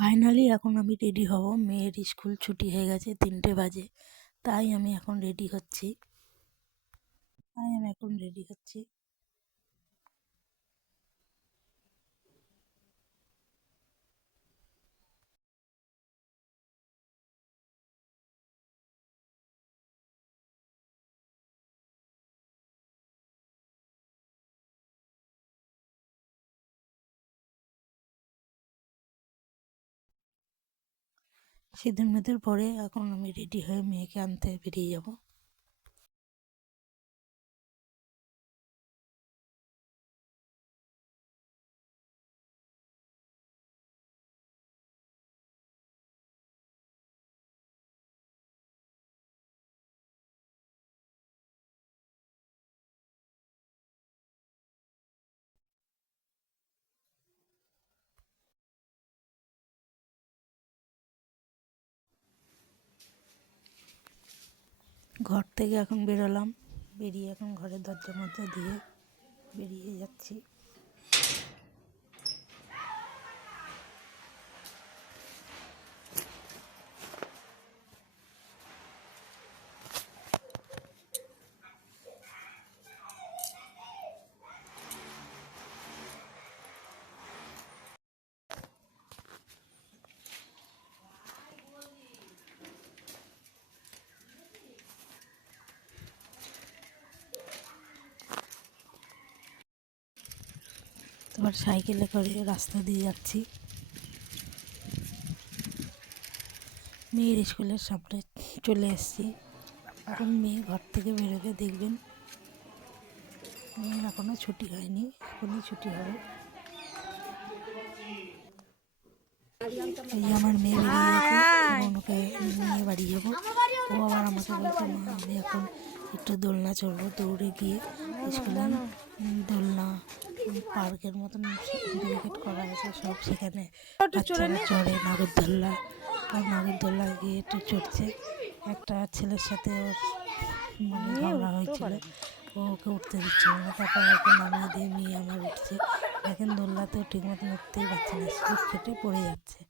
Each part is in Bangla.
ফাইনালি এখন আমি রেডি হব। মেয়ের স্কুল ছুটি হয়ে গেছে, 3টে বাজে। তাই আমি এখন রেডি হচ্ছি। সিঁদুর মেঁদুর পরে এখন আমি রেডি হয়ে মেয়েকে আনতে বেরিয়ে যাব। ঘর থেকে এখন বেরোলাম, বেরিয়ে এখন ঘরের দরজা মধ্যে দিয়ে বেরিয়ে যাচ্ছি। তোমার সাইকেলে করে রাস্তা দিয়ে যাচ্ছি। মেয়ের স্কুলের সামনে চলে এসেছি। এখন মেয়ে ঘর থেকে বেরোবে, দেখবেন মেয়ের এখনও ছুটি হয়নি, এখনই ছুটি হবে। এই আমার মেয়ে বেরিয়ে গেছে, এখন ওকে নিয়ে বাড়ি যাবো। ও আবার আমাকে বলছে, মা আমি এখন একটু দোলনা চড়বো। দৌড়ে গিয়ে স্কুলে দোলনা, পার্কের মতন ডেডিকেট করা আছে, সব সেখানে বাচ্চারা চড়ে। নাগরদোল্লা গিয়ে একটু চড়ছে। একটা ছেলের সাথে ওর ঝগড়া হয়েছিল, ওকে উঠতে দিচ্ছিল না। তারপর ওকে নামিয়ে দিয়ে মেয়ে আমার উঠছে। দেখেন দোলনাতেও ঠিক মতন উঠতেই পারছে না, স্লিপ কেটে পড়ে যাচ্ছে।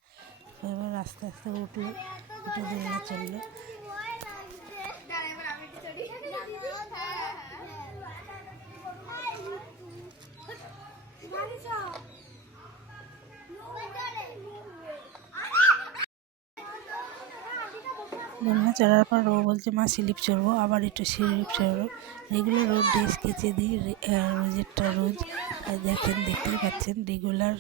এবার আস্তে আস্তে উঠে দোলনা চললো। দোলনা চড়ার পর ও বলছে, মা স্লিপ চড়বো, আবার একটু স্লিপ চড়বো। রেগুলার রোজ ড্রেস কেচে দিই, রোজেরটা রোজ। দেখেন, দেখতেই পাচ্ছেন রেগুলার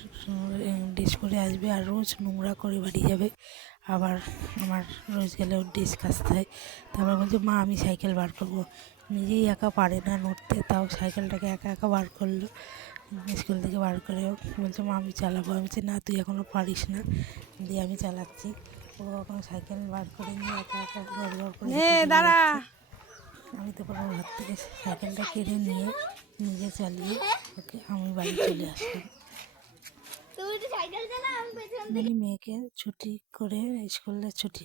ড্রেস পরে আসবে আর রোজ নোংরা করে বাড়ি যাবে। আবার আমার রোজ গেলে ওর ড্রেস কাচতে হয়। তারপর বলছে, মা আমি সাইকেল বার করবো। নিজেই একা পারে না নড়তে, তাও সাইকেলটাকে একা একা বার করলো। স্কুল থেকে বার করে বলছে, মা আমি চালাবো। আমি বলছি, না তুই এখনও পারিস না। দিয়ে আমি চালাচ্ছি। ও এখন সাইকেল বার করে নিয়ে একা একা ঘর করে আমি তো ওর হাত থেকে সাইকেলটা কেড়ে নিয়ে নিজে চালিয়ে ওকে আমি বাড়ি চলে আসলাম। মেয়েকে ছুটি করে, স্কুলের ছুটি